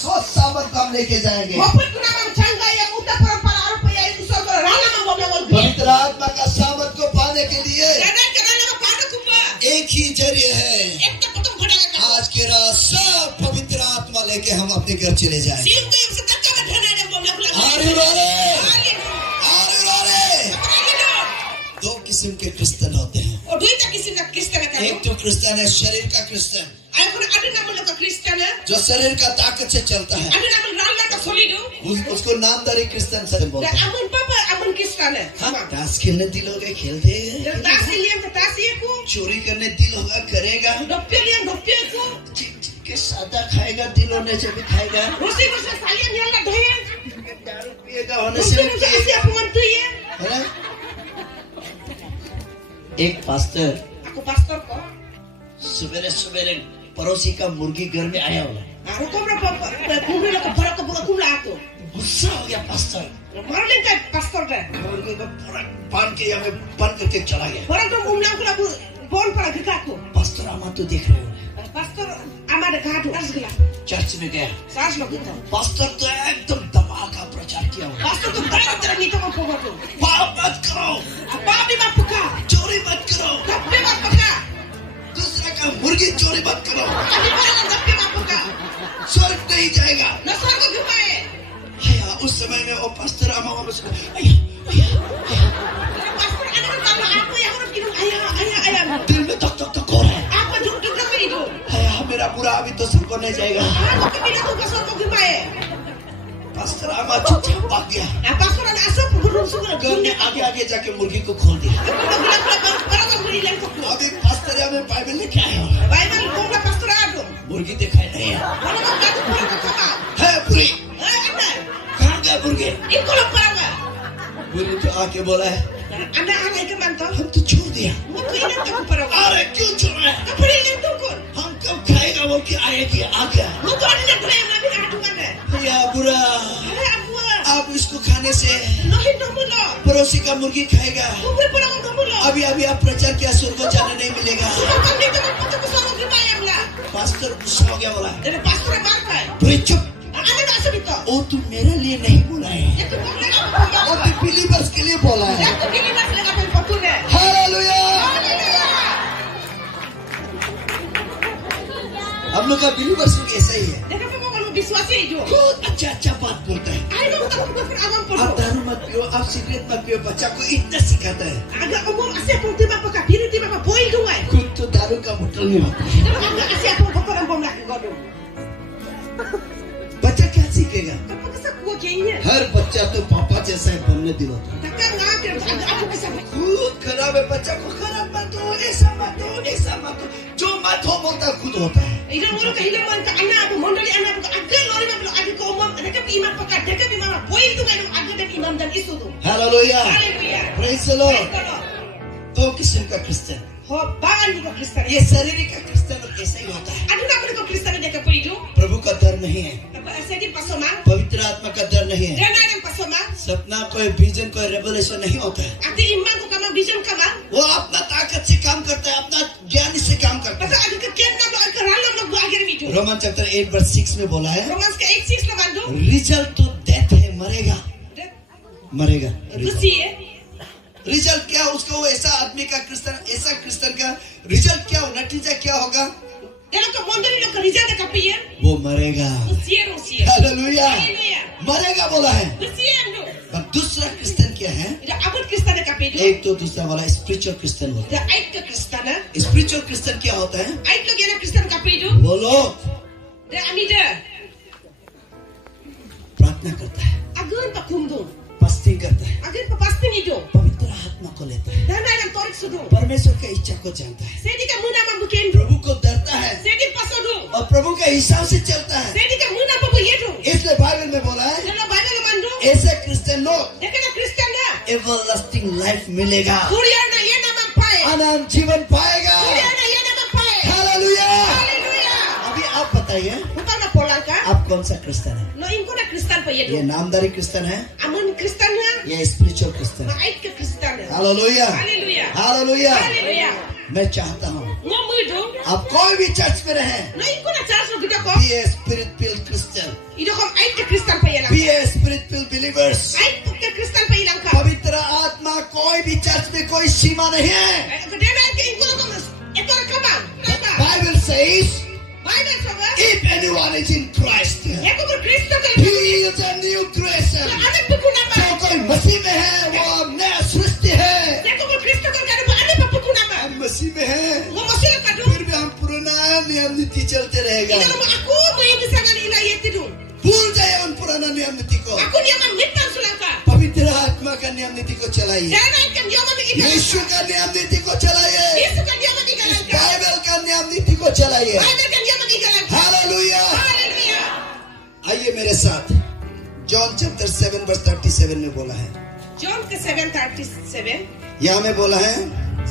सोच सामर्थ को हम लेके जाएंगे। पवित्र आत्मा का सामर्थ को पाने के लिए एक ही जरिए है, आज के रात सब पवित्र आत्मा लेके हम अपने घर चले जाएं। दो किस्म के क्रिश्चियन होते हैं। एक तो क्रिश्चियन है शरीर का क्रिश्चियन, जो शरीर का ताकत से चलता है, उसको नामदारी क्रिश्चियन से बोलते हैं। ताश खेलने दिल होगा खेलते, चोरी करने दिल होगा करेगा, सादा खाएगा दिल होने से भी खाएगा, दारू पिएगा होने से भी। एक पास्टर सवेरे सवेरे पड़ोसी का मुर्गी घर में आया हुआ है, गुस्सा हो गया पास्टर, मुर्गी को पान के यहाँ बंद करके चला गया। पास्टर आमा तो देख रहे हो, चर्च में गया, पास्टर तो एकदम धमाका प्रचार किया हुआ, पाप मत करो, चोरी मत करो, दूसरा का मुर्गी चोरी मत करो, स्वर्ग नहीं जाएगा। उस समय में वो पास्टर आमा दिल में धक धक धक हो रहा है, मेरा बुरा अभी तो सबको नहीं जाएगा। पास्टर आमा चुपचाप भाग गया, आगे आगे जाके मुर्गी को खोल दिया। अभी पास्टर में बाइबल लेके आया, मुर्गी दिखाई नहीं है पूरी, कहाँ गया मुर्गी? मुर्गी तो आके बोला है हम तो छोड़ दिया। अरे क्यों छोड़ा? हम कब खाएगा वो कि आएगी आ गया या बुरा, आप इसको खाने से पड़ोसी का मुर्गी खाएगा। अभी अभी आप प्रचार किया स्वर्ग को जाने नहीं मिलेगा। पास्टर गुस्सा हो गया, बोला चुप, वो तू मेरे लिए नहीं बोला है, वो तू बिलीवर्स के लिए बोला है। हालेलुया। हम लोग का बिलीवर्स ऐसा ही है, बहुत अच्छा अच्छा बात बोलता है। आप दारू मत पियो, आप सिगरेट मत पियो, बच्चा को इतना सिखाता है। खुद तो दारू का बोतल में होता है। बच्चा क्या सीखेगा? हर बच्चा तो पापा जैसा बनने दिल होता है। खुद खराब है, बच्चा को खराब मत हो, ऐसा मत हो, ऐसा मत हो, जो मत हो बोलता खुद होता है। Hallelujah, praise the Lord. दो किस्म का क्रिश्चियन, ये शारीरिक का क्रिश्चियन ऐसा ही होता है। प्रभु का डर नहीं है, पवित्र आत्मा का डर नहीं है, सपना कोई विजन कोई रेवलेशन नहीं होता है। वो अपना ताकत से काम करता है, अपना ज्ञान से काम करता है। रोमन चैप्टर 8:6 में बोला है, रिजल्ट तो डेथ है, मरेगा मरेगा। रिजल्ट क्या उसको, वो ऐसा आदमी का क्रिश्चियन, ऐसा क्रिश्चियन का रिजल्ट क्या हो, नतीजा क्या होगा? वो मरेगा। हालेलुया, मरेगा बोला है। और दूसरा क्रिश्चियन क्या है? एक तो दूसरा वाला स्पिरिचुअल क्रिश्चियन होता है। स्पिरिचुअल क्रिश्चियन क्या होता है? बोलो, प्रार्थना करता है, फास्टिंग करता है, पवित्र आत्मा को लेता है, परमेश्वर की इच्छा को जानता है, प्रभु को डरता है और प्रभु के हिसाब से चलता है। इसलिए बाइबल में बोला है, ऐसे क्रिश्चियन लोग एवरलास्टिंग लाइफ मिलेगा, अनंत जीवन पाएगा। हालेलुया। अभी आप बताइए, आप कौन सा क्रिश्चियन है? ये नामदारी क्रिश्चियन है, ये स्पिरिचुअल क्रिश्चियन है। Hallelujah, hallelujah. मैं चाहता हूँ आप कोई भी चर्च में रहे, spirit field Christian. Pentecostal. Ido kom ait ke Kristen pa yalang. Be a spirit-filled believers. Ait ke Kristen pa yalang ka. पवित्र आत्मा कोई भी चर्च में कोई सीमा नहीं है. Kedena ke ingkul ko ito ra kabang. Bible says, Bible saga. if anyone is in Christ, Ya ko Kristo ka. he is a new creation. Ane pukuna ba? जो कोई मसीह में है वो नया सृष्टि है. Ya ko Kristo ka kada ba ane pukuna ba? हम मसीह में हैं. Ngo masih ka do. फिर भी हम पुराना नियम नीति चलते रहेगा. Ina mo ako mo yung bisangan ila yeti do. भूल जाए उन पुराना नियम नीति को. Ako niya man mitang sulaka. पवित्र आत्मा का नियम नीति को चलाइए. Jangan kan dia man iba. यीशु का नियम नीति को चलाइए. Yesu kan dia man igalan ka. Bible का नियम नीति को चलाइए. Bible kan dia man igalan ka. Hallelujah. Hallelujah. आइए मेरे साथ. जॉन चैप्टर 7 वर्स 37 में बोला है. John ke 7:37. यहाँ में बोला है.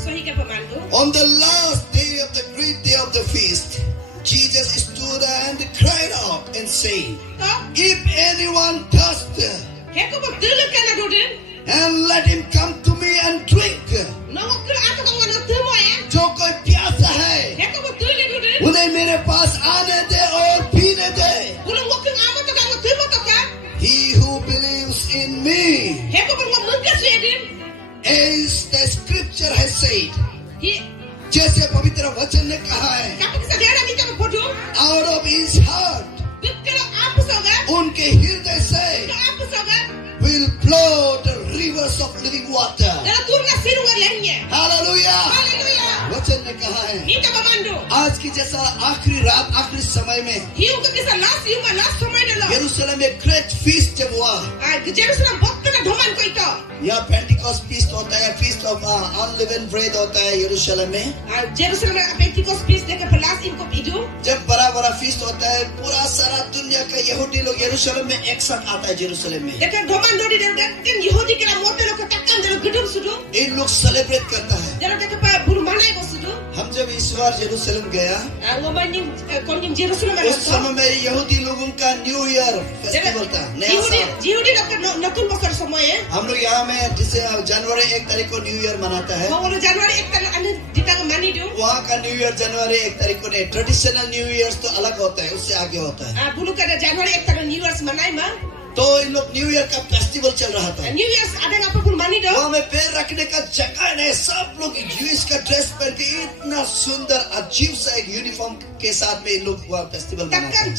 Sohi ke pemandu. On the last day of the great day of the feast, Jesus stood and cried out and said, To. if anyone thirst, Heko ba dulu kana do din. and let him come to me and drink. No ko ato ko wala tumo eh. जो कोई प्यासा है Heko ba dulu do din. उन्हें मेरे पास आने दे और पीने दे. Ulang waking amo to ka tumo to ka. He who believes in me, Heko ba mungkas din. as the scripture has said, Hi जैसे पवित्र वचन ने कहा है, kapag sa dera ni ka podo. out of his heart, Dukalo apo soga. उनके हृदय से Apo soga. will flow the rivers of living water. Dala turna sirunga lenye. Hallelujah. Hallelujah. वचन ने कहा है, Ni ka pemandu. आज की जैसा आखिरी रात आखिरी समय में Hiu ka kisa last समय dalo. यरूशलेम में ग्रेट फीस्ट जब हुआ, Jerusalem bokta na dhuman ko ito. यहाँ पेंटिकॉस्ट फीस्ट होता है, फीस्ट ऑफ अनलिवेंड ब्रेड होता है यरूशलेम में. Jerusalem Pentecost feast deka pelas in ko idu. जब बड़ा बड़ा फीस्ट होता है पूरा सारा दुनिया का यहूदी लोग यरूशलेम में एक साथ आता है. जेरूशलेम में Deka dhuman do di deka kan Yehudi kira mote lo katakan dalo gedung sudu. इन लोग सेलिब्रेट करता है. Dalo deka pa bulu manai ko sudu. हम जब इस बार जेरूशलेम गया, Ngomaning konjing Jerusalem उस समय में यहूदी लोगों का न्यू ईयर फेस्टिवल था, नया साल. Yehudi deka natun bosar semua ya. हम लोग यहाँ में जिसे जनवरी 1 तारीख को न्यू ईयर मनाता है, Mau Januari ek tan ane ditang mani do. वहाँ का न्यू ईयर जनवरी 1 तारीख को नहीं. ट्रेडिशनल न्यू ईयर तो अलग होता है, उससे आगे होता है. Bulu kada Januari ek tan New Year's manai ma. तो इन लोग न्यू ईयर का फेस्टिवल चल रहा था. New Year's ada ngapa bulu mani do. वहाँ में पैर रखने का जगह नहीं. सब लोग ज्यूइश का ड्रेस पहन के इतना सुंदर अजीब सा एक यूनिफॉर्म के साथ में इन लोग वहाँ फेस्टिवल मनाते Takkan हैं.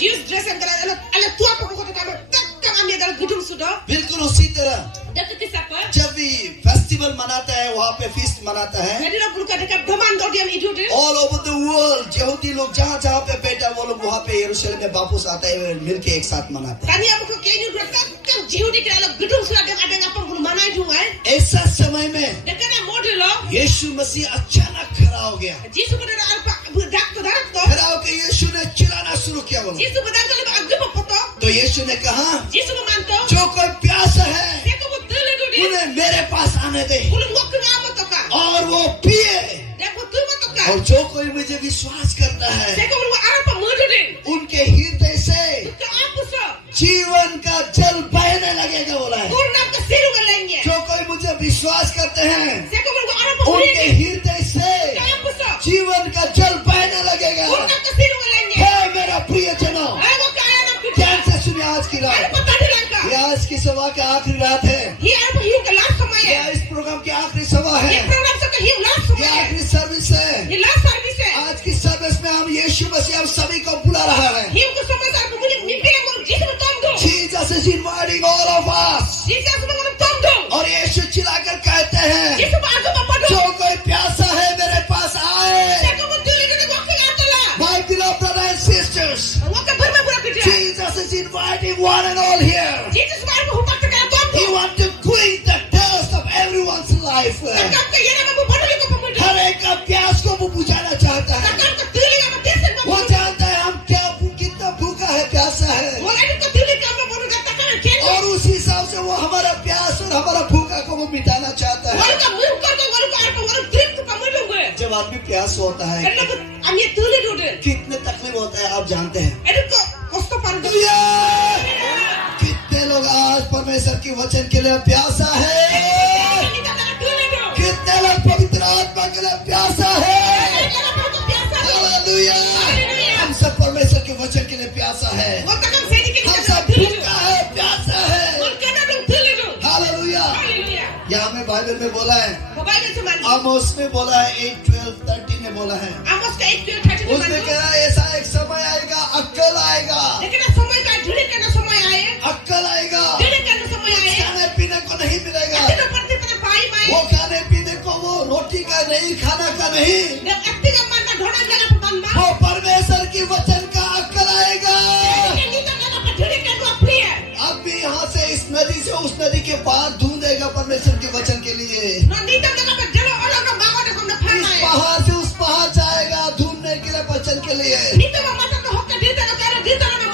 Jews dress yang kala ala tua ko ko ta takkan ambil dal gedung sudah. बिल्कुल उसी तरह Datu kisapa. जब भी फेस्टिवल मनाता है, वहाँ पे फीस्ट मनाता है, Jadi lo bulu kada dekat dhuman do diam idu din. All over the world यहूदी लोग जहाँ जहाँ पे बैठा वो लोग वहाँ पे यरूशलेम में वापस आता है, मिलके एक साथ मनाते हैं. Tani aku ko kaini do takkan Yehudi kira ala gedung sudah ada ngapa bulu manai do ai. ऐसा समय में Dekat na model lo. यीशु मसीह अचानक खड़ा हो गया. Jesu kada alpa dak to dak to. खड़ा होकर यीशु ने चिल्लाना शुरू किया. बोलो. Jesu pada kalau agak poto. तो यीशु ने कहा, Jesu memanto. जो कोई प्यासा है Saya ko betul do din. उन्हें मेरे पास आने दे Bulu mo ko ngapa to ka. और वो पिए. Dak betul mo to ka. और जो कोई मुझे विश्वास करता है Saya ko bulu apa modu din. उनके हृदय से Ke apa so? जीवन का जल बहने लगेगा. बोला है, Kurna ke sirunga lenye. जो कोई मुझे विश्वास करते हैं Saya ko bulu apa उनके modu. हृदय से Ke apa so? जीवन का जल बहने लगेगा. Kurna ke sirunga lenye. हे मेरा प्रिय जनों, Aku ke ayam aku. ध्यान से सुनिए आज की Ada रात. pata di langka. ये आज की सभा का आखिरी रात है. Hi apa hiu ke last sama ये ya. इस प्रोग्राम की आखिरी सभा Hi है. program sa ke hiu last sama ये ya. आखिरी सर्विस है. Hi last service ya. आज की सर्विस में हम यीशु मसीह हम सभी को बुला रहा है. Hiu ke sama sa aku muni mimpi yang mau Jesu betomdo. Jesus is inviting all of us. Jesu aku mau betomdo. और यीशु चिल्लाकर कहते हैं, Jesu ba aku apa do. जो कोई प्यासा है मेरे पास आए. Saya ko betul itu ko ke atola. My beloved brothers and sisters, Waka berma burak kerja. Jesus is inviting one and all here. Jesus ba aku hupak ke He atola. wants to quench the thirst of everyone's life. Takkan ke yana mau bodoh ko pemuda. हर एक का प्यास को वो बुझाना चाहता है. Takkan ke tuli ka tesen mo. वो जानता है हम क्या कितना भूखा है, प्यासा है, Wala itu ke tuli ka mo bodoh takkan ke. और उस हिसाब से वो हमारा प्यास और हमारा भूखा को वो मिटाना चाहता है. Wala ka muka ko wala ka arpa wala drip ko pemuda ko. जब आदमी प्यास होता है Karena ko ami tuli do de. कितने तकलीफ होता है आप जानते हैं. Edu ko kosto par do. कितने लोग आज परमेश्वर की वचन के लिए प्यासा है. Ini ka tuli do. कितने लोग पवित्र आत्मा के लिए प्यासा है. Kalau ko biasa. हालेलुया. हम सब परमेश्वर के वचन के लिए प्यासा है। हम सब भूखा है, प्यासा है। हालेलुया। यहाँ में बाइबल में बोला है, आमोस में बोला है 8:12-13 में बोला है, उसमें कह रहा है ऐसा एक समय आएगा, अक्कल आएगा, अक्कल आएगा, खाने पीने को नहीं मिलेगा, वो खाने पीने को, वो रोटी का नहीं, खाना का नहीं, वो परमेश्वर की वचन का अक्कल आएगा। अब भी यहाँ से इस नदी से उस नदी के पार ढूंढेगा परमेश्वर के वचन के लिए। इस पहाड़ से उस पहाड़ जाएगा ढूंढने के लिए वचन के लिए।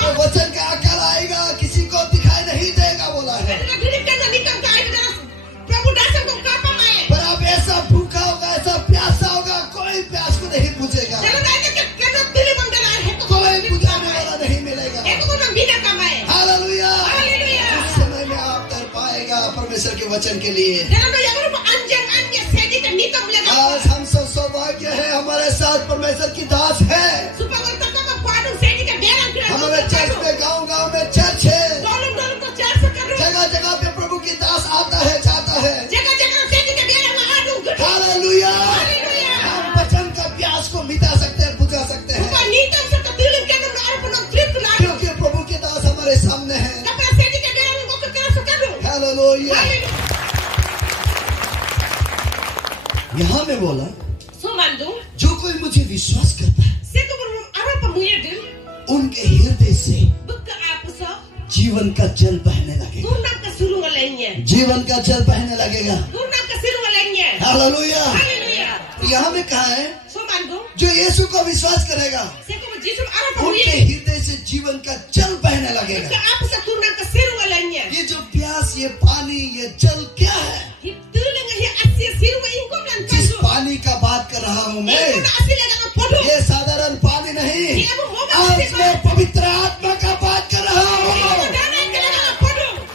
तो वचन का अक्कल आएगा, किसी को दिखाई नहीं देगा बोला है। पर आप ऐसा भूखा होगा, ऐसा प्यासा होगा, कोई प्यास को नहीं बुझेगा, कोई बुझाने वाला नहीं मिलेगा। हालेलुया। उस समय में आप कर पाएगा परमेश्वर के वचन के लिए। आज हम सब सौभाग्य है, हमारे साथ परमेश्वर की दास है। हमारे चर्च में, गांव-गांव में चर्च है, जगह जगह पे प्रभु की दास आता है, जाता है। हालेलुया। हम वचन का प्यास को मिटा सकते हैं, बुझा सकते हैं, क्योंकि प्रभु की दास हमारे सामने है। हालेलुया। यहाँ में बोला, जो कोई मुझे विश्वास करता है उनके हृदय से जीवन का जल बहने लगेगा, जीवन का जल बहने लगेगा। हालेलुया। यहाँ में कहा है, जो यीशु को विश्वास करेगा उनके हृदय से जीवन का जल बहने लगेगा। ये जो प्यास, ये पानी, ये जल क्या है? जिस पानी का बात कर रहा हूँ मैं, ये साधारण पानी नहीं, आज मैं पवित्र आत्मा का बात कर रहा हूँ।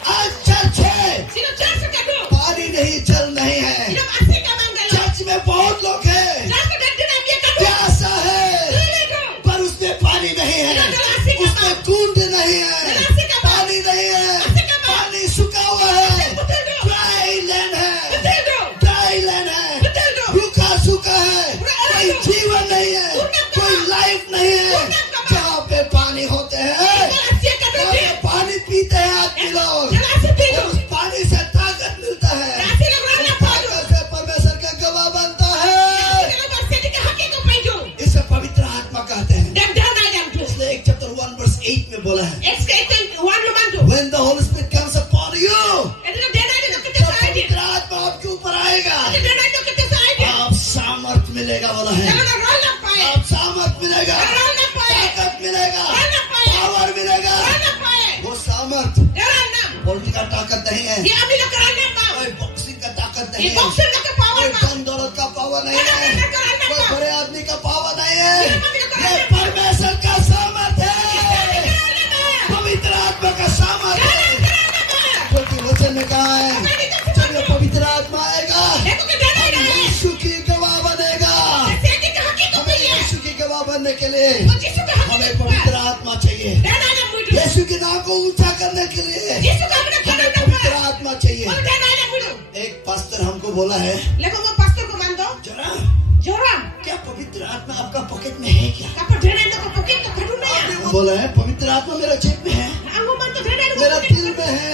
आज चर्च है, पानी नहीं, जल नहीं है। चर्च में बहुत लोग हैं, प्यासा है, पर उसमें पानी नहीं है, उसमें बूंद नहीं है, पानी नहीं है, पानी सूखा हुआ है, ड्राई लैंड है, ड्राई लैंड है, रूखा सूखा है, कोई जीवन नहीं है, कोई लाइफ नहीं है। जहाँ पे पानी होते हैं, वहाँ पे पानी पीते हैं आदमी लोग, और उस पानी से ताकत मिलता है, ताकत से परमेश्वर का गवाह बनता है। इसे पवित्र आत्मा कहते हैं। इसलिए 1:1 में बोला है, When the Holy Spirit comes upon you, जब पवित्र आत्मा आपके ऊपर आएगा, आप सामर्थ मिलेगा बोला है, आप सामर्थ मिलेगा, ताकत मिलेगा, पावर मिलेगा। वो सामर्थ बोलने का ताकत नहीं है, कोई बॉक्सिंग का ताकत नहीं है, कोई धन दौलत का पावर नहीं है, कोई बड़े आदमी का पावर नहीं है, ये परमेश्वर का सामर्थ है, पवित्र आत्मा का सामर्थ है। क्योंकि वचन में कहा है, जब ये पवित्र आत्मा आएगा, यीशु की गवाह बनेगा। हमें यीशु की गवाह बनने के लिए हमें पवित्र आत्मा चाहिए। यीशु के नाम को ऊंचा करने के लिए हमें पवित्र आत्मा चाहिए। एक पास्टर हमको बोला है, जोराम, क्या पवित्र आत्मा आपका पॉकेट में है क्या? बोला है, पवित्र आत्मा मेरा जेब में है, मेरा दिल में है,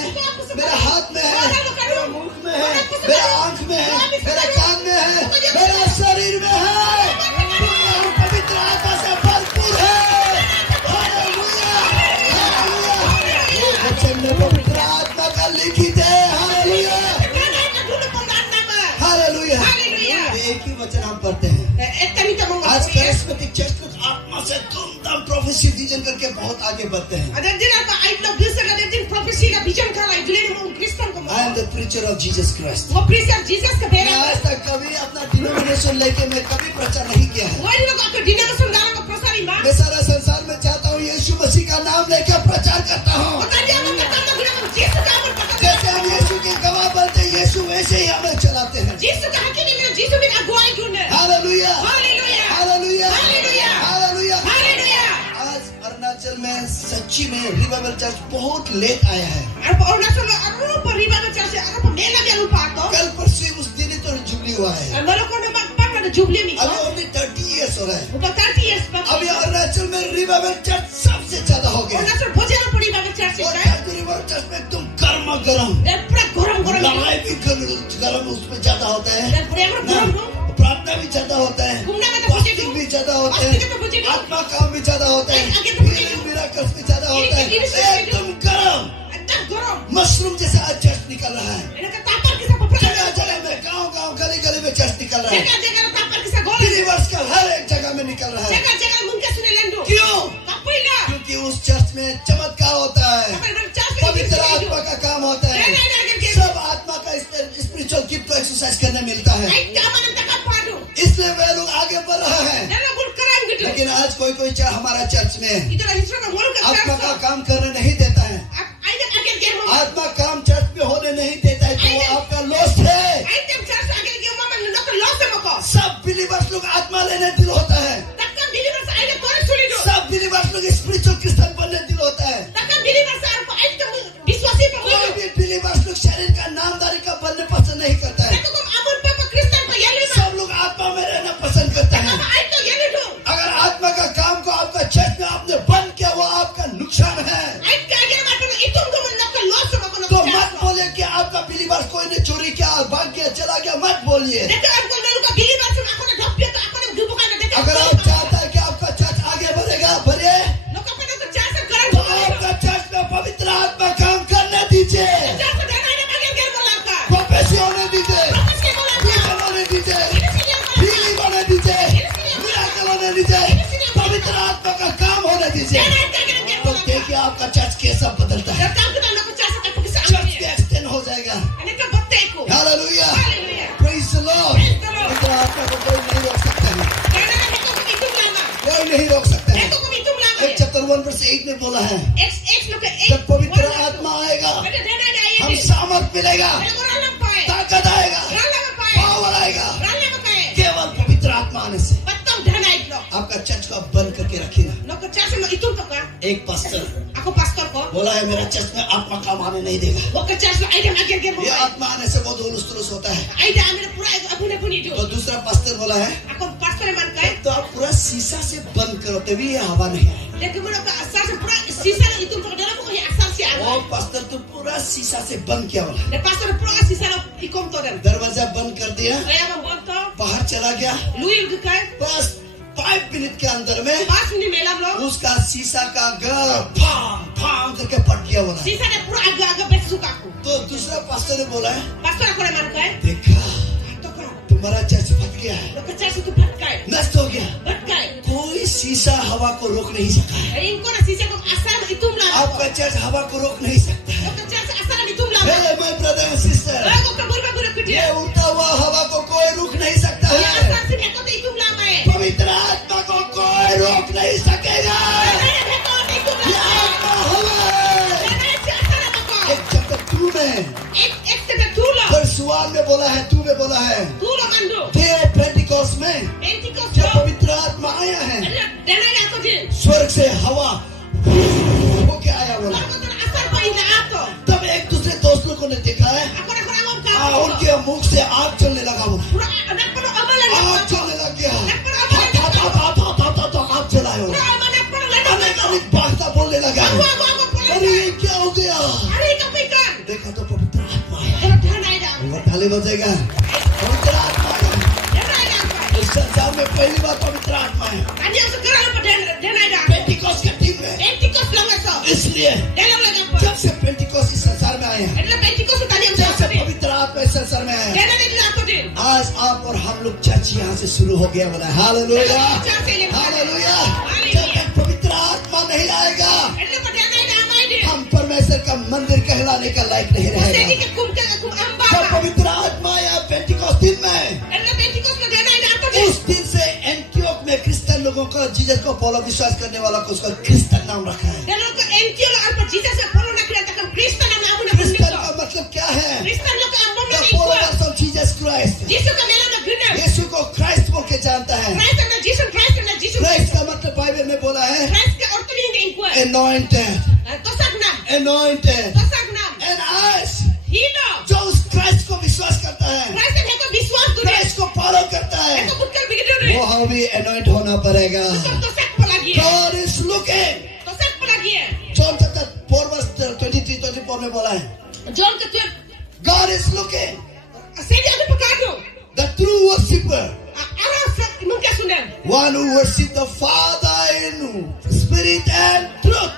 मेरा हाथ में है, मेरा मुख में है, मेरा आंख में है, मेरा कान में है, मेरा शरीर में है। पवित्र आत्मा से भरपूर है। Hallelujah, hallelujah. वचन में पवित्र आत्मा का लिखित है। Hallelujah, hallelujah. एक ही वचन हम पढ़ते हैं। आज कैरिस्मेटिक चर्च कुछ आत्मा से धूमधाम प्रोफेसी विजन करके बहुत आगे बढ़ते हैं। I am the preacher of Jesus Christ. मैं आज तक कभी अपना डिनोमिनेशन लेके मैं कभी प्रचार नहीं किया है। मैं सारा संसार में चाहता हूँ यीशु मसीह का नाम लेकर प्रचार करता हूँ। जैसे हम यीशु के गवाह बनते हैं, यीशु वैसे ही हमें चलाते हैं। Hallelujah, hallelujah, hallelujah. आज अरुणाचल में सच्ची में रिवाइवल चर्च बहुत लेट आया है। कल परसों उस दिन तो जुबली हुआ है। अभी only 30 years हो रहा है। अभी अरुणाचल में रिवाइवल चर्च सबसे ज्यादा हो गया। रिवाइवल चर्च में एकदम गर्मा गर्म लड़ाई भी गर्म उसमें ज्यादा होता है, प्रार्थना भी ज्यादा होता है, फास्टिंग भी ज्यादा होता है, आत्मा काम भी ज्यादा होता है, मिराकल्स भी ज्यादा होता है, एकदम गर्म मशरूम जैसा आज चर्च निकल रहा है। जगह जगह में, गांव गली गली में चर्च निकल रहा है। बिलीवर्स का हर एक जगह में निकल रहा है। क्यों? क्योंकि उस चर्च में चमत्कार होता है, पवित्र आत्मा का काम होता है, सब आत्मा का स्पिरिचुअल गिफ्ट को एक्सरसाइज करने मिलता है। इसलिए वे लोग आगे बढ़ रहे हैं। लेकिन आज कोई हमारा चर्च में आत्मा का काम करने नहीं देता है, आत्मा काम चर्च में होने नहीं देता है, तो वो आपका लॉस है। सब बिलीवर्स लोग आत्मा लेने दिल होता है, सब बिलीवर्स लोग स्पिरिचुअल क्रिश्चियन बनने दिल होता है। कोई भी बिलीवर्स लोग शरीर का नामदारी का बनने पसंद नहीं करता है। सब लोग आत्मा में रहना पसंद करता है। अगर आत्मा का काम को आपका चर्च में आपने बंद किया, वो आपका नुकसान है। तो मत बोलिए कि आपका बिलीवर्स कोई ने चोरी किया, भाग गया, चला गया, मत बोलिए। अगर आप चाहते हैं कि आपका चर्च आगे बढ़ेगा, बढ़े, तो आपका चर्च में पवित्र आत्मा काम करने दीजिए, प्रोफेसी होने दीजिए, विजन होने दीजिए, हीलिंग होने दीजिए, मिराकल होने दीजिए, पवित्र आत्मा का काम होने दीजिए। तो देखिए आपका चर्च कैसा बदलता है, चर्च के एक्सटेंड हो जाएगा। Hallelujah, praise the Lord. पवित्र आत्मा को कोई नहीं रोक सकता है, कोई नहीं रोक सकता है। एक चैप्टर 1:8 में बोला है, जब पवित्र आत्मा आएगा हम सामर्थ मिलेगा, ताकत आएगा, पावर आएगा, केवल पवित्र आत्मा आने से। आपका चर्च को बंद करके रखिए ना। एक पास्टर बोला है मेरा चर्च में आत्मा काम आने नहीं देगा, ये आत्मा आने से बहुत हुलूस तुलूस होता है। तो दूसरा पास्टर बोला है तो आप पूरा शीशा से बंद करो तभी ये हवा नहीं आएगा। और पास्टर तो पूरा शीशा से बंद किया बोला, दरवाजा बंद कर दिया, बाहर चला गया, बस 5 मिनट के अंदर में उसका शीशा का घर फांग करके फट गया बोला। तो दूसरा पास्टर ने बोला है देखा तुम्हारा चर्च फट गया है, नष्ट हो गया, कोई शीशा हवा को रोक नहीं सका है। आपका चर्च हवा को रोक नहीं सकता है। माय ब्रदर एंड सिस्टर, ये उड़ता हुआ हवा को कोई रोक नहीं सकता है, पवित्र आत्मा को कोई रोक नहीं सकेगा। ये आत्मा हवा है। एक चैप्टर 2 में वर्स 1 में बोला है, 2 में बोला है, डे ऑफ पेंटिकोस्ट में जब पवित्र आत्मा आया है, स्वर्ग से हवा होके आया बोला। तब एक दूसरे दोस्त लोगों ने देखा है उनके मुख से आग चलने लगा बोला, आग चलने लग गया, आग चला है, अनेक भाषा बोलने लगा। अरे ये क्या हो गया? देखा तो पवित्र आत्मा है, ताली बजेगा, पवित्र आत्मा है। इस संसार में पहली बार पवित्र आत्मा है पेंटिकोस्ट के टीम में। इसलिए जब से पेंटिकोस्ट इस संसार में आए हैं, जब से पवित्र आत्मा इस संसार में आए हैं, आज आप और हम लोग चर्च यहाँ से शुरू हो गया बोला। Hallelujah, hallelujah. जब तक पवित्र आत्मा नहीं आएगा हम परमेश्वर का मंदिर कहलाने का लायक नहीं रहेगा। जब पवित्र आत्मा आया पेंटिकोस्ट दिन में, उस दिन से एंटियोक में क्रिश्चियन लोगों को जीसस को फॉलो विश्वास करने वाला को उसका क्रिश्चियन नाम रखा है। क्रिश्चियन का मतलब क्या है? यीशु को क्राइस्ट बोल के जानता है। क्राइस्ट का मतलब बाइबल में बोला है anointed, anointed. And us, जो उस Christ को विश्वास करता है, Christ को follow करता है, वो हमें भी anoint होना पड़ेगा. God is looking. John chapter 4 verse 23-24 में बोला है. God is looking. The true worshipper. One who worships the Father in spirit and truth.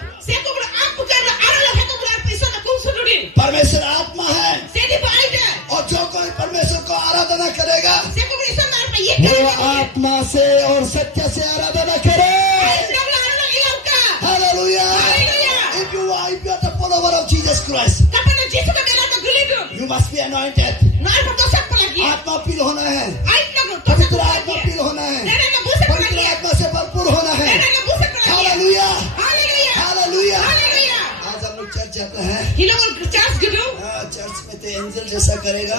परमेश्वर आत्मा है और जो कोई परमेश्वर को आराधना करेगा वो आत्मा से और सत्य से आराधना करे. Hallelujah. If you are the follower of Jesus Christ, you must be anointed. आत्मा पील होना है, पवित्र आत्मा पील होना है, पवित्र आत्मा से भरपूर होना है. Hallelujah. Hallelujah. आज हम लोग चर्च जाते हैं. चर्च में तो एंजल जैसा करेगा,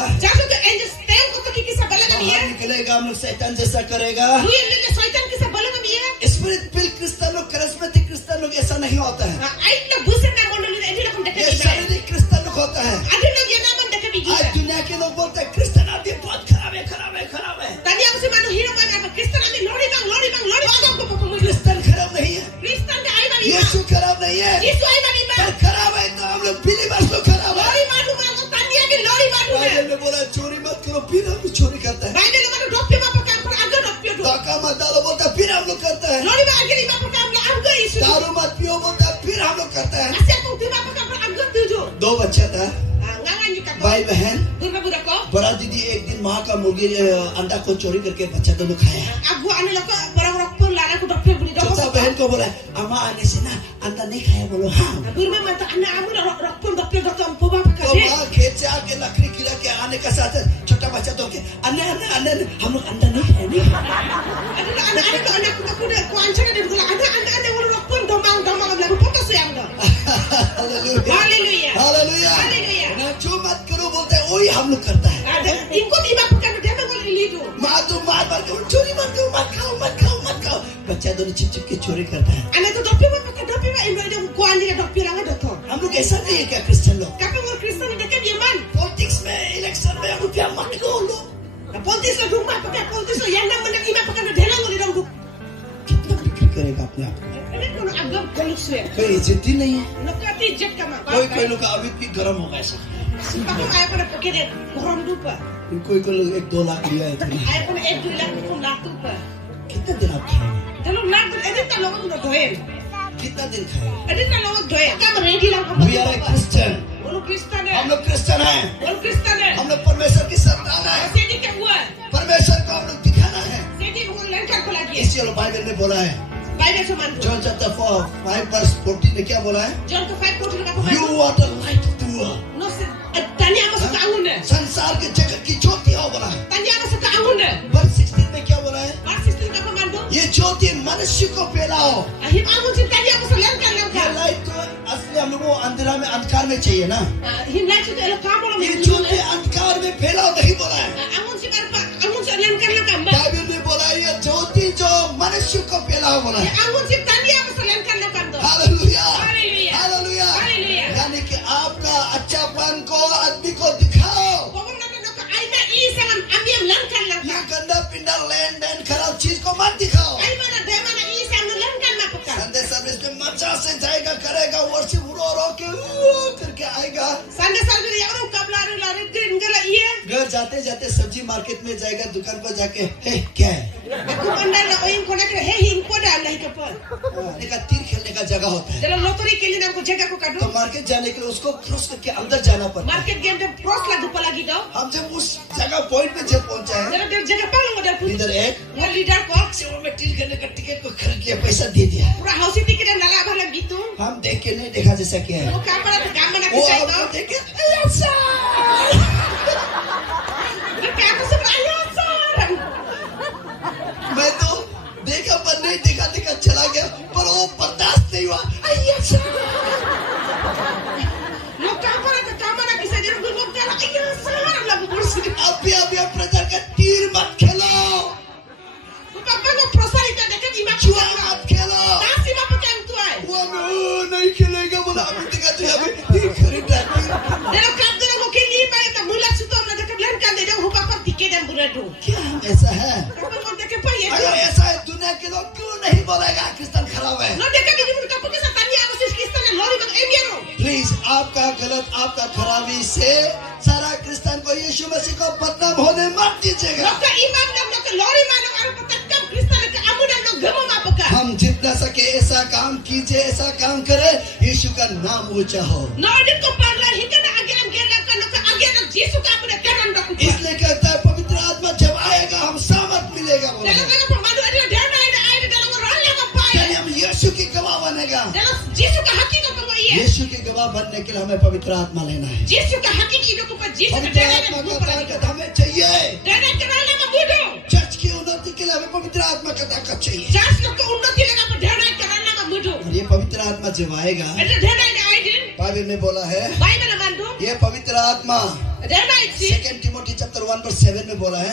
बाहर निकलेगा हम लोग शैतान जैसा करेगा. स्पिरिट फिल क्रिश्चियन लोग, कैरिस्मेटिक क्रिश्चियन लोग ऐसा नहीं होता है. ये शारीरिक क्रिश्चियन लोग होता है. आज दुनिया के लोग बोलते हैं क्रिश्चियन आदमी बहुत खराब है, खराब है, खराब है. क्रिश्चियन खराब नहीं है, यीशु खराब नहीं है, पर खराब है तो हम लोग बिलीवर्स लोग खराब है. बाइबल में बोला चोरी मत करो, फिर हम लोग चोरी करते हैं. धोखा मत डालो बोलता है, फिर हम लोग करते हैं. दारू मत पियो बोलता है, फिर हम लोग करते हैं. 2 बच्चा था, भाई बहन. बड़ा दीदी एक दिन माँ का मुर्गी अंडा को चोरी करके बच्चा दोनों खाया. छोटा बहन को बोला अम्मा आने से ना अंडा नहीं खाया बोलो. हाँ. तो माँ खेत से आके लकड़ी गिरा के आने का साथ छोटा बच्चा तो के अन्य हम लोग अंडा नहीं खाए. जो मत करो बोलते हैं वही हम लोग करता है. माँ तो मार चोरी मत करो, मत खाओ, मत खाओ, मत खाओ. बच्चा दोनों छिप छिप के चोरी करता है. हम लोग ऐसा नहीं है क्या क्रिश्चियन लोग? पॉलिटिक्स में इलेक्शन में रुपया मत लो. कितना बिक्री करेगा अपने आप को? कोई इज्जत ही नहीं है. कोई लोग अभी भी गर्म होगा ऐसा. कोई लोग 1-2 लाख लिया है. कितना दिन आप खाएंगे? कितना दिन खाएंगे? We are a Christian. हम लोग क्रिश्चियन हैं. हम लोग परमेश्वर की संतान हैं. परमेश्वर को हम लोग दिखाना है. इसलिए बाइबल में बोला है, John chapter 5 verse 14 में क्या बोला है? You are the light of the world. संसार के जगत की ज्योति हो बोला है. वर्ष 16 में क्या बोला है? ये ज्योति मनुष्य को फैलाओ. ये लाइट तो असली हम लोग को अंधेरा में अंधकार में चाहिए ना. ये ज्योति अंधकार में फैलाओ नहीं बोला है. बाइबल में बोला है ये ज्योति जो मनुष्य को फैलाओ बोला है. Hallelujah, hallelujah. यानी कि आपका अच्छापन को आदमी को दिखाओ. ये गंदा पिंडा लेन देन खराब चीज को मत दिखाओ. संडे सर्विस में मजा से जाएगा, करेगा, वर्शिप रो के करके आएगा. घर जाते जाते सब्जी मार्केट में जाएगा, दुकान पर जाके क्या है? तीर खेलने का जगह होता है. तो मार्केट जाने के लिए उसको क्रॉस करके अंदर जाना पड़ता है. हम जब उस जगह पॉइंट में जब पहुंचा है, लीडर में तीर खेलने का टिकट को खरीद लिया, पैसा दे दिया. हम देख के नहीं देखा जैसा क्या है. वो देख के मैं तो देखा पर नहीं देखा चला गया, पर वो बर्दाश्त नहीं हुआ. अभी प्रजा का तीर मत खेलो, जुआ मत खेलो. वो नहीं खेलेगा बोला. अभी देखा प्लीज आपका गलत, आपका खराबी से सारा क्रिश्चियन को यीशु मसीह को बदनाम होने मत दीजिएगा। हम जितना सके ऐसा काम कीजिए, ऐसा काम करे, यीशु का नाम ऊंचा हो। इसलिए कहता है पवित्र आत्मा जब आएगा हम सामर्थ मिलेगा, हम यीशु की गवाह बनेगा। यीशु के गवाह बनने के लिए हमें पवित्र आत्मा लेना है। पवित्र आत्मा का ताकत हमें चाहिए। चर्च की उन्नति के लिए हमें पवित्र आत्मा का ताकत चाहिए। और ये पवित्र आत्मा जब आएगा, बाइबल में बोला है ये पवित्र आत्मा 2 तिमोथी चैप्टर 1:7 में बोला है,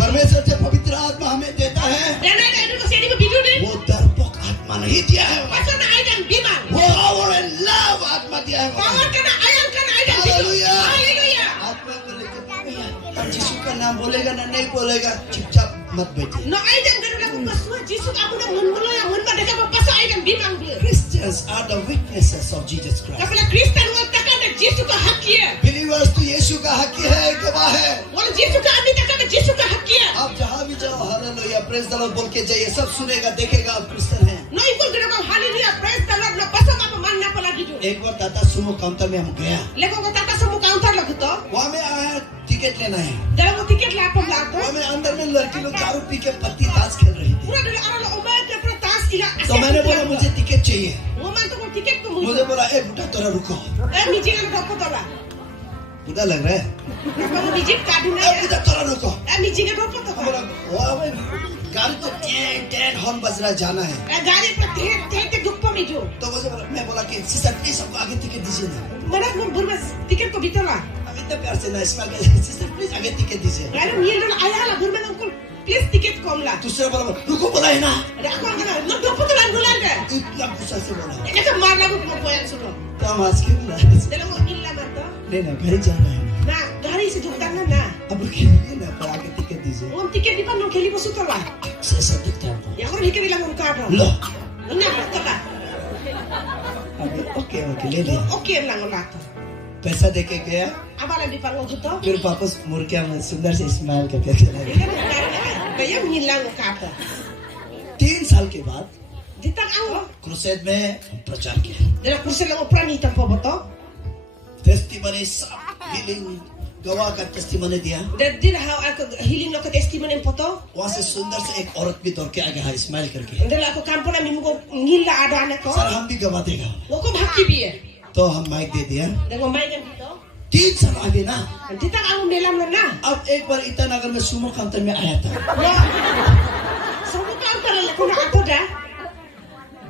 परमेश्वर जब पवित्र आत्मा हमें देता है वो डरपोक आत्मा नहीं दिया है, वो पावर एंड लव आत्मा दिया है। हालेलुया। आत्मा को लेकर यीशु का नाम बोलेगा ना नहीं बोलेगा, चुपचाप मत बैठिए। Christians are the witnesses of Jesus Christ. Believers तो यीशु का हकी है, गवाह है। आप जहाँ भी जाओ हालेलुया प्रेज द लॉर्ड बोल के जाइए, सब सुनेगा देखेगा आप क्रिश्चियन हैं। एक बार टाटा सुमो काउंटर में हम गया, वहाँ में आया टिकट लेना है, वहाँ में अंदर में लड़की लोग दारू पी के पत्ती ताश खेल रही थी। तो मैंने बोला मुझे टिकट चाहिए, मुझे बोला ए बुढ़ा थोड़ा रुको, बुढ़ा लग रहा है, बुढ़ा थोड़ा रुको। गाड़ी तो टेन हॉर्न बज रहा, जाना है। तो मुझे बोला, मैं बोला कि सिस्टर प्लीज सबको आगे टिकट दीजिए ना। अभी तो प्यार से ना सिस्टर प्लीज आगे टिकट दीजिए। दूसरा बोला रुको, बोला है ना, इतना गुस्सा से बोला। तो हम आज क्यों बोला नहीं ना घर जा रहा है ना, अब रुकिए ना पर आगे टिकट दीजिए। ऐसा दिखता है लो ओके ले लिया, पैसा देके गया, फिर वापस मुड़ के हम सुंदर से स्माइल करके चला गया। 3 साल के बाद क्रूसेड में प्रचार किया, टेस्टिमनी हीलिंग गवाह का टेस्टिमनी दिया। वहाँ से सुंदर से एक औरत भी दौड़ के आ गया स्माइल करके, सर हम भी गवाह देगा। तो हम माइक दे दिया, 3 साल आगे ना। अब एक बार ईटानगर में सुमो काउंटर में आया था,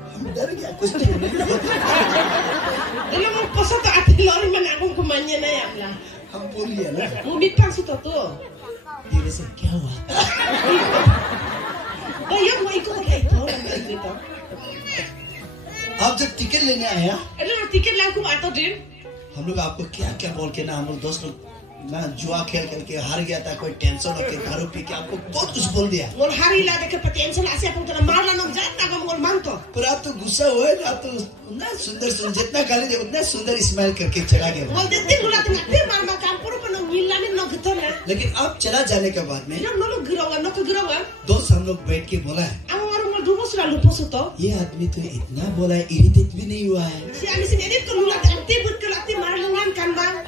हम डर गया, कुछ हम बोल लिया ना, धीरे से क्या हुआ। आप जब टिकट लेने आया, हम लोग आपको क्या क्या बोल के ना, हम लोग दोस्त लोग ना जुआ खेल खेल के हार गया था, कोई टेंशन होके दारू पी के आपको बहुत कुछ बोल दिया। पर आप तो गुस्सा हुए ना, तो ना सुंदर जितना गाली दे उतना सुंदर स्माइल करके चला गया। लेकिन आप चला जाने के बाद में दोस्त हम लोग बैठ के बोला है, ये आदमी तो इतना बोला है, इरिटेट भी नहीं हुआ है,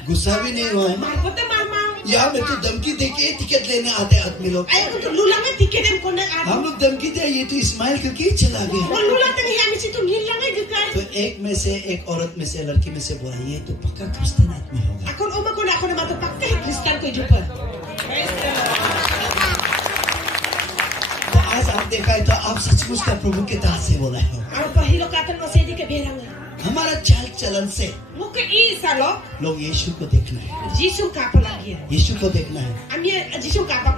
गुस्सा भी नहीं हुआ है। यहाँ में तो धमकी देके टिकट लेने आते आदमी लोग, हम लोग धमकी दे, ये तो स्माइल करके चला गया। तो एक में से एक औरत में से लड़की में से बोला, ये तो पक्का क्रिश्चियन आदमी होगा। तो आज आप देखा है तो आप सचमुच का प्रभु के दास से बोला है। हमारा चाल चलन से लोग यीशु को देखना है, यीशु को देखना है,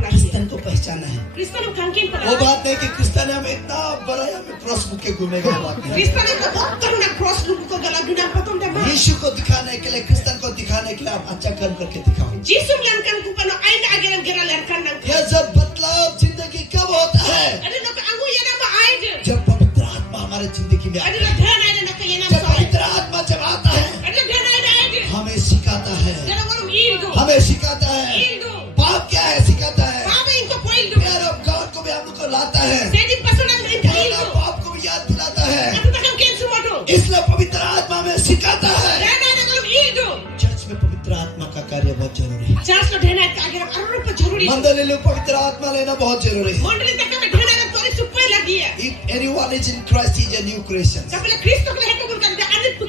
क्रिश्चियन को पहचाना है। वो बात है कि क्रिश्चियन हम इतना बड़ा हमें क्रॉस बुक के घूमेगा, यीशु को दिखाने के लिए, क्रिश्चियन को दिखाने के लिए आप अच्छा कर्म करके दिखाओ। यह जब बदलाव जिंदगी कब होता है, जब पवित्र आत्मा हमारे जिंदगी में, जब पवित्र आत्मा जब आता मंडली पवित्र आत्मा लेना बहुत जरूरी है. If anyone is in Christ, he is a new creation.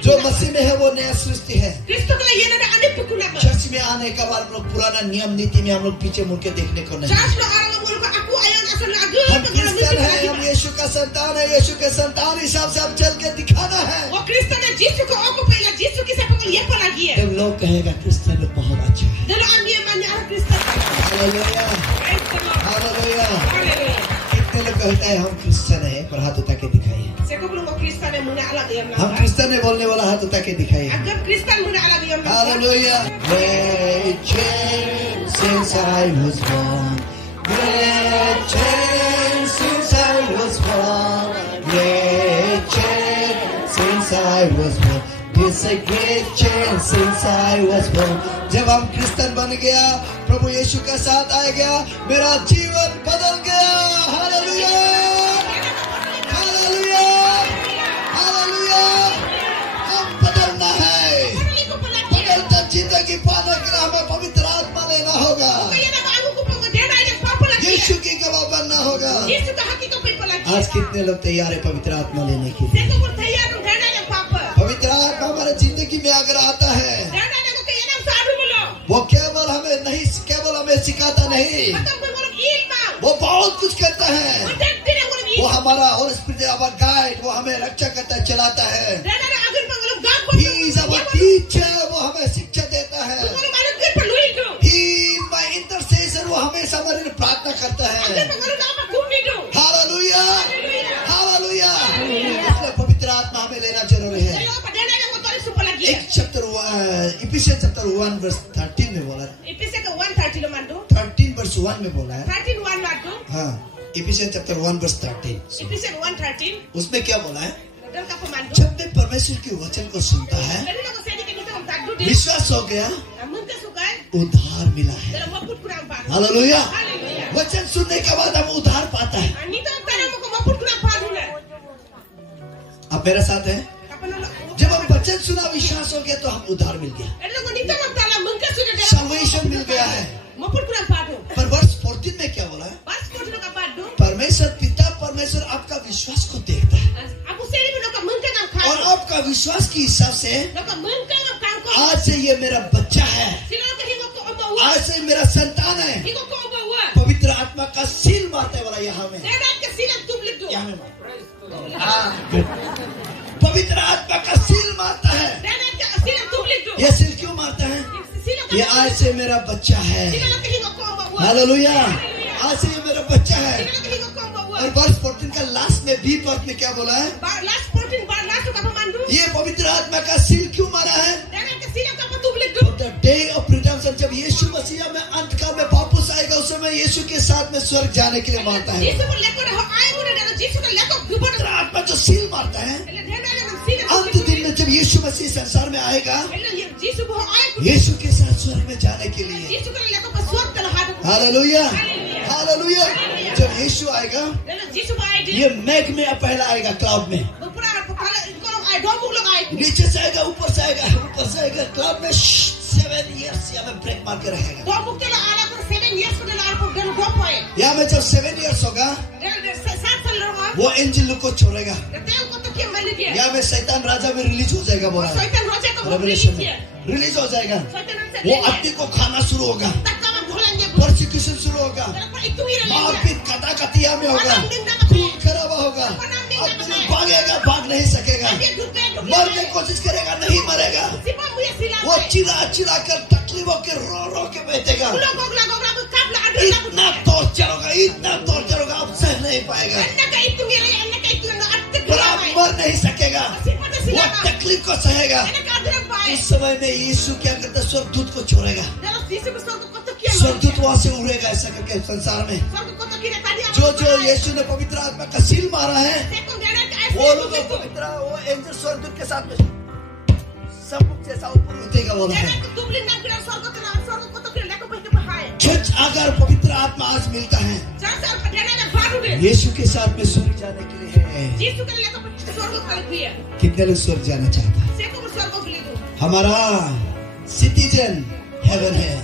जो मसीह में है वो नया सृष्टि है. चर्च में आने के बाद हम लोग पुराना नियम नीति में हम लोग पीछे मुड़ के देखने को नहीं. हम क्रिश्चियन हैं, हम यीशु का संतान है. यीशु के संतान हिसाब से हम चल के दिखाना है. जब लोग कहेगा क्रिश्चियन लोग बहुत अच्छा है. हालेलुया. कितने लोग कहते हैं हम क्रिश्चियन है पर हाथ उठा के दिखाइए. हम क्रिश्चियन है बोलने वाला हाथ उठा के दिखाइए. Hallelujah. Great change since I was born. Great change since I was born. Great change since I was born. It's a great change since I was born. जब हम क्रिश्चियन बन गया, प्रभु यीशु के साथ आ गया, मेरा जीवन बदल गया. हालेलुया. हालेलुया. हालेलुया. हम बदलना है. बदलता जिंदगी पाने के लिए हमें पवित्र आत्मा लेना होगा. यीशु की गवाह बनना होगा. आज कितने लोग तैयार है पवित्र आत्मा लेने के लिए? पवित्र आत्मा हमारे जिंदगी में अगर आता है, वो केवल हमें सिखाता नहीं, वो बहुत कुछ करता है. वो हमारा होली स्पिरिट हमारा गाइड, वो हमें रक्षा करता चलाता है. He is our teacher, वो हमें शिक्षा देता है. He is my intercessor, वो हमेशा हमारे लिए प्रार्थना करता है. हालेलुया. हालेलुया. इसलिए पवित्र आत्मा हमें लेना जरूरी है. एक चैप्टर इफिसियंस चैप्टर 1 वर्स 13 में बोला है. 13 वर्स 1 में बोला है. हाँ, इफिसियंस चैप्टर 1 वर्स 13. उसमें क्या बोला है? जब मैं परमेश्वर के वचन को सुनता है, विश्वास हो गया, उद्धार मिला है. हालेलुया. वचन सुनने के बाद हम उद्धार पाता है. आप मेरे साथ हैं? जब हम वचन सुना, विश्वास हो गया, तो हम उद्धार मिल गया, सल्वेशन मिल गया है. पर वर्ष 14 में क्या बोला है? परमेश्वर पिता परमेश्वर आपका विश्वास को देखता है और आपका विश्वास के हिसाब से आज से ये मेरा बच्चा है, आज से मेरा संतान है. पवित्र आत्मा का सील मारते वाला यहाँ में पवित्र आत्मा का सील मारता है. ये सील क्यों मारता है? ये आज से मेरा बच्चा है. हालेलुया. आज से ये मेरा बच्चा है. और वर्ष 14 का लास्ट में बी पद में क्या बोला है? ये पवित्र आत्मा का सील क्यों मारा है? The day of redemption, जब यीशु मसीह में अंत काल में वापस आएगा, उस समय यीशु के साथ में स्वर्ग जाने के लिए मारता है. पवित्र आत्मा जो सील मारता है, अंत दिन में जब यीशु मसीह संसार में आएगा, यीशु के साथ स्वर्ग में जाने के लिए. हालेलुया. हालेलुया. जब यीशु आएगा, ये मेघ में पहला आएगा, क्लाउड में. नीचे से आएगा, ऊपर से आएगा, ऊपर से आएगा, क्लाउड में 7 years हमें ब्रेक मार के रहेगा. यहाँ में जब 7 years होगा, वो एंजल को छोड़ेगा. यहाँ में शैतान राजा में रिलीज हो जाएगा. बोला रेवलेशन में रिलीज हो जाएगा. वो आदमी को खाना शुरू होगा, परसिक्यूशन शुरू होगा, मारपीट कटाकटिया में होगा, खून खराबा होगा. आदमी भागेगा, भाग नहीं सकेगा, मरने की कोशिश करेगा, नहीं मरेगा. वो चिल्ला चिल्ला कर तकलीफों के रो के बैठेगा. इतना टॉर्चर होगा, आप सह नहीं पाएगा, आप मर नहीं सकेगा, वो तकलीफ को सहेगा. इस समय में यीशु क्या करता? स्वर्गदूत को छोड़ेगा, स्वर्गदूत वहां से उड़ेगा ऐसा करके संसार में. जो यीशु ने पवित्र आत्मा का सील मारा है, वो लोग पवित्र, वो एंजल स्वर्गदूत के साथ में सब जैसा ऊपर उठेगा. वो चर्च अगर पवित्र आत्मा आज मिलता है, यीशु के साथ में स्वर्ग जाने के लिए है. कितने लोग स्वर्ग जाना चाहता है? हमारा सिटीजन हेवन है.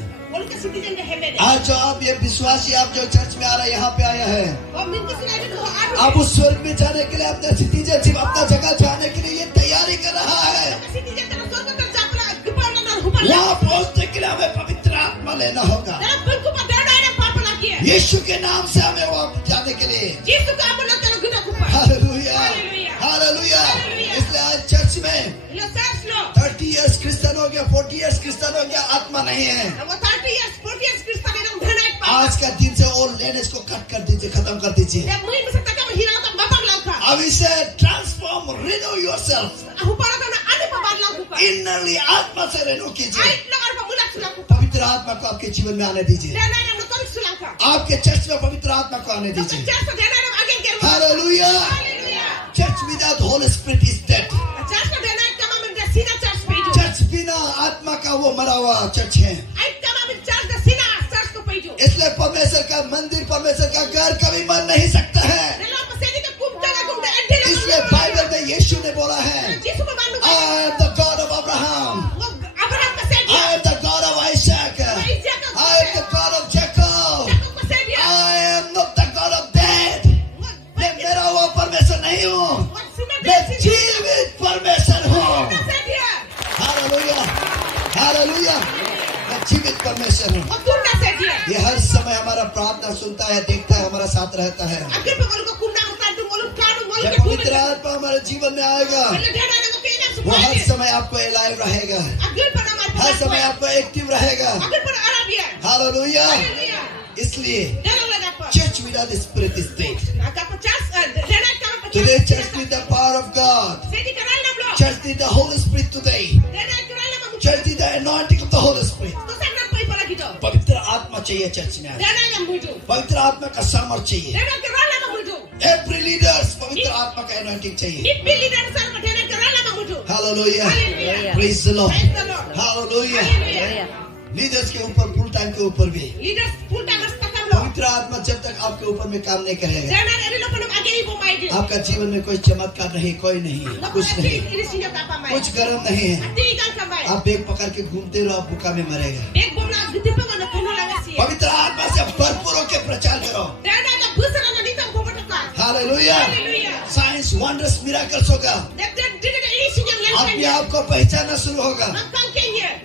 आज जो आप ये विश्वासी आप जो चर्च में आ रहे हैं यहाँ पे आया है, आप उस स्वर्ग में जाने के लिए अपना सिटीजनशिप अपना जगह जाने के लिए ये तैयारी कर रहा है। वहाँ पहुँचने के लिए हमें पवित्र आत्मा लेना होगा। यीशु के नाम से हमें वहाँ जाने के लिए। Hallelujah, hallelujah. इसलिए आज चर्च में 30 इयर्स क्रिश्चियन हो गया, 40 इयर्स क्रिश्चियन हो गया, आत्मा नहीं है। आज का दिन से और लेनेस को कट कर दीजिए, खत्म कर दीजिए। अब इसे ट्रांसफॉर्म, रिन्यू योरसेल्फ, इनरली आत्मा से रिन्यू कीजिए। पवित्र आत्मा को आपके जीवन में आने दीजिए, आपके चर्च में पवित्र आत्मा को आने दीजिए। Hallelujah. Church without Holi spirit is dead. Church बिना आत्मा का वो मरा हुआ चर्च है। इसलिए परमेश्वर का मंदिर, परमेश्वर का घर कभी मर नहीं सकता है। इसलिए बाइबल में यीशु ने बोला है, I am the God of Abraham, I am the God of Isaac, I am the God of Jacob, I am not the God of dead। मैं मेरा वो परमेश्वर नहीं हूँ, मैं जीवित परमेश्वर हूँ। Hallelujah, hallelujah. मैं जीवित परमेश्वर हूँ। ये हर समय हमारा प्रार्थना सुनता है, देखता है, हमारा साथ रहता है। जब पवित्र आत्मा हमारे जीवन में आएगा, वो हर समय आपको अलाइव रहेगा, हर समय आपको एक्टिव रहेगा। हालेलुया। इसलिए church without spirit is dead. Today church need the power of God. Church need the Holy Spirit today. Church need the anointing of the Holy Spirit. पवित्र आत्मा चाहिए चर्च में। पवित्र आत्मा का सामर्थ चाहिए। Every leaders पवित्र आत्मा का anointing चाहिए। Hallelujah. Praise the Lord. Hallelujah. Leaders के ऊपर, फुल टाइम के ऊपर भी पवित्र आत्मा जब तक आपके ऊपर में काम नहीं करेगा, आपका जीवन में कोई चमत्कार नहीं, कोई नहीं, कुछ नहीं, कुछ गर्म नहीं है। आप बेग पकड़ के घूमते रहो, आप भूखा में मरेगा। पवित्र आत्मा से भरपूर होकर प्रचार करो। हालेलुया। साइंस, वंडर्स, मिराकल्स होगा। अपने आप को पहचानना शुरू होगा।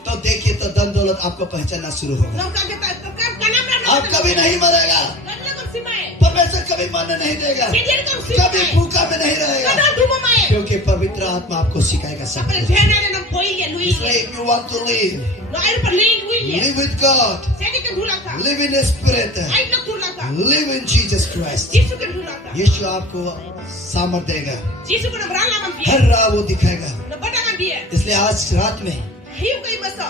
तो देखिए, तो धन दौलत आपको पहचानना शुरू होगा। आप कभी नहीं मरेगा, परमेश्वर कभी मरने नहीं देगा, कभी भूखा में नहीं रहेगा, क्योंकि पवित्र आत्मा आपको सिखाएगा सब। If you want to live, live with God, live in the Spirit, live in Jesus Christ। यीशु आपको सामर्थ देगा, हर राह वो दिखाएगा। इसलिए आज रात में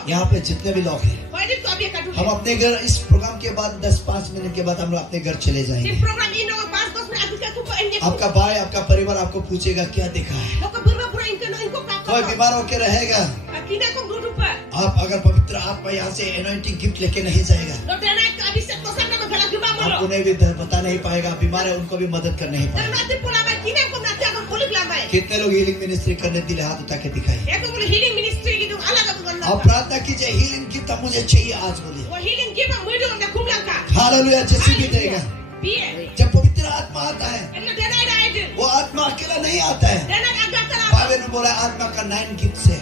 यहाँ पे जितने भी लोग हैं, हम अपने घर, इस प्रोग्राम के बाद 10-5 मिनट के बाद हम लोग अपने घर चले जाएंगे। आपका भाई, आपका परिवार आपको पूछेगा क्या देखा है। कोई बीमार होकर रहेगा, आप अगर पवित्र आत्मा यहाँ से एनॉइंटिंग गिफ्ट लेके नहीं जाएगा, आप उन्हें भी बता नहीं पाएगा। बीमार है, उनको भी मदद कर नहीं पाएगा। कितने लोग हीलिंग मिनिस्ट्री करने दिले, हाथ उठा के दिखाइए। आप प्रार्थना कीजिए, हीलिंग गिफ्ट मुझे चाहिए आज, बोलिए। हालेलुया। जैसे भी देगा। जब पवित्र आत्मा आता है, वो आत्मा अकेला नहीं आता है। बाइबल में बोला आत्मा का 9 गिफ्ट है।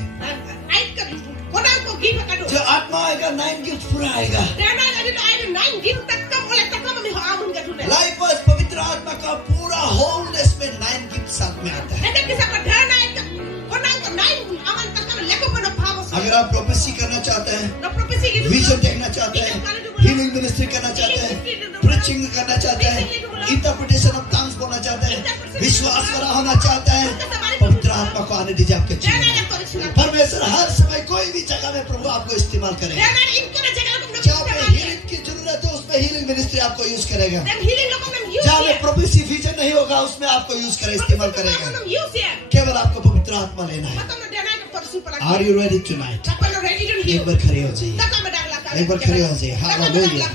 जो आत्मा आएगा 9 गिफ्ट पूरा आएगा। लाइफ वाइज पवित्र आत्मा का पूरा होलनेस में 9 गिफ्ट साथ में आता है। अगर आप प्रोफेसी करना चाहते हैं, विजन देखना चाहते हैं, हीलिंग मिनिस्ट्री करना चाहते हैं, प्रीचिंग करना चाहते हैं, इंटरप्रिटेशन ऑफ टंग्स बोलना चाहते हैं, विश्वास वाला होना चाहते हैं, पवित्र आत्मा को आने दीजिए आपके जीवन। परमेश्वर हर समय कोई भी जगह में प्रभु आपको इस्तेमाल करेगा। जहाँ पे हीलिंग की जरूरत है, उसमें हीलिंग मिनिस्ट्री आपको यूज करेगा। जहाँ पे प्रोफेसी विजन नहीं होगा, उसमें आपको यूज करेगा, इस्तेमाल करेगा। केवल आपको पवित्र आत्मा लेना है। Are you ready tonight? एक बार खड़े हो जाइए, एक बार खड़े हो जाइए। हालेलुया।